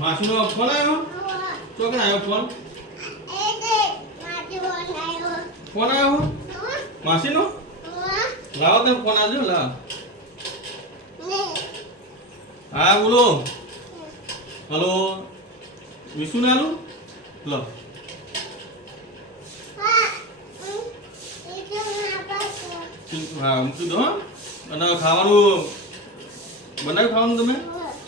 માસીનો phone આવ્યો તો કે આવ્યો ફોન ફોન આવ્યો માસીનો લાવો તમે ફોન આવજો લાવ હા બોલો હલો વિશુ નાલુ લો હા મૂકી દો અને ખાવાનું બનાવ્યું ખાવાનું તમે